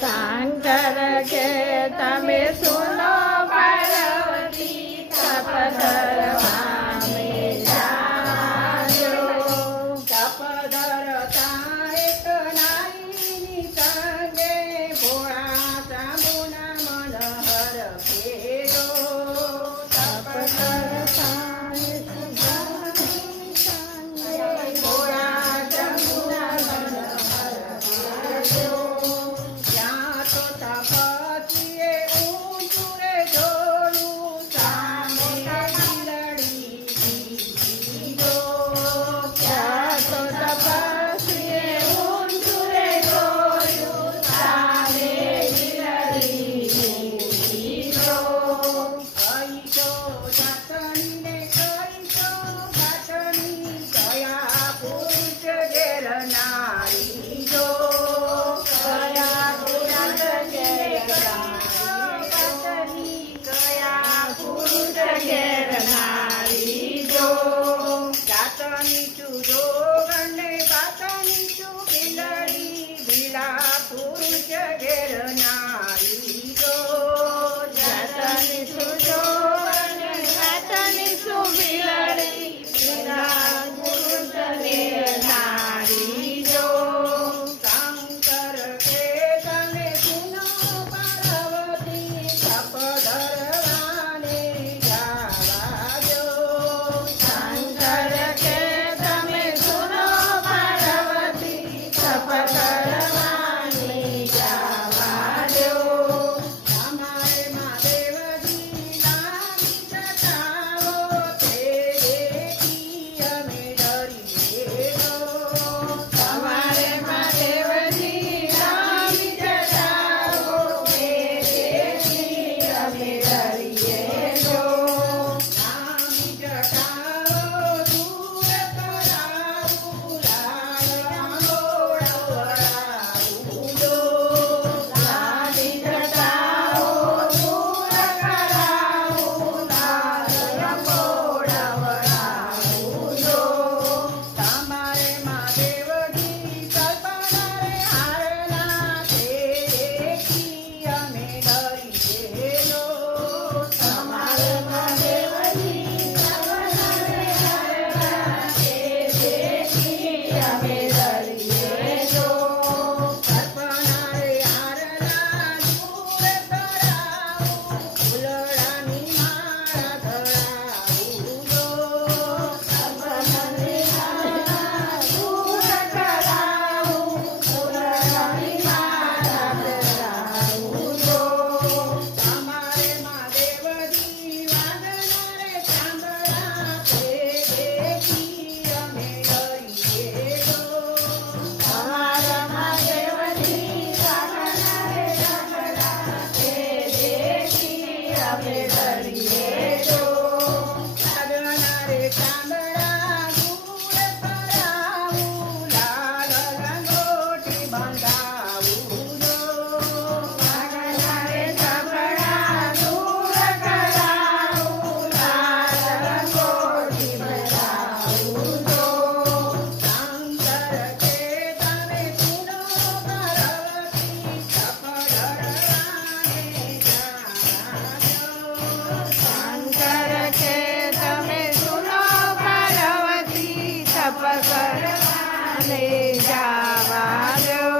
શંકર કે તમે સુનો પાર્વતી તપ ધરવાને જાજો. તપ ધરતા એક નારીની સંગે ભોળા શંભુના મનહર ભેગો. તપ ધરતા એક નારીની સંગે ભોળા શંભુના મનહર ભેગો. ત્યાં તો તપસ્વીએ ઊંચું રે જોયું, સામે બિલાડી દીધો. ત્યાં તો તપસ્વીએ ઊંચું રે જોયું, સામે બિલાડી દીધો. કહીશો જાતનીને કહીશો ઘાટની, કયા પુરુષ ઘેર નારી જો. કયા પુરુષ ઘેર નારી, કયા પુરુષ ઘેર નારી જો. જાતની છું જોગણ ને પાતની છું બિલાડી, બિલા પુરુષ ઘેર નારી જો. જાતની છું જોગણ ને પાતની છું બિલાડી, બિલા પુરુષ ઘેર નારી જો. શંકર કે તમે સુનો પાર્વતી તપ ધરવાને જાવા દો. શંકર કે તમે સુનો પાર્વતી તપ ધરવાને જાવા દો. તમારે મહાદેવજી લાગી જતાવો, તે દેખી અમે ડરીએ ગો. તમારે મહાદેવજી લાગી જતાવો, તે દેખી અમે ડરીએ ગો. લાગી જતાવો દૂર કરાવું, લાલ રાંગોળો વળાવું જો. લાગી જતાવો દૂર કરાવું, લાલ રાંગોળો વળાવું જો. તમારે મહાદેવજી કલ્પના રે હારના, તે દેખી અમે ડરીએ ગો. તમારે મહાદેવજી કલ્પના રે હારના, તે દેખી અમે ડરીએ ગો. કલ્પના રે હારના દૂર કરાવું, ફૂલડાની માળા ધરાવું જો. કલ્પના રે હારના દૂર કરાવું, ફૂલડાની માળા ધરાવું જો. તમારે મહાદેવજી વાગના રે ચાંદડા, તે દેખી અમે ડરીએ ગો. તમારા મહાદેવજી વાગના રે ચાંદડા, તે દેખી અમે ડરીએ ગો. વાગના રે ચાંદડા દૂર કરાવું, લાલ લંગોટી બંધાવું જો. વાગના રે ચાંદડા દૂર કરાવું, લાલ લંગોટી બંધાવું જો. શંકર કે તમે સુનો પાર્વતી તપ ધરવાને જાજો. શંકર કે તમે સુનો પાર્વતી તપ ધરવાને જાવા દો.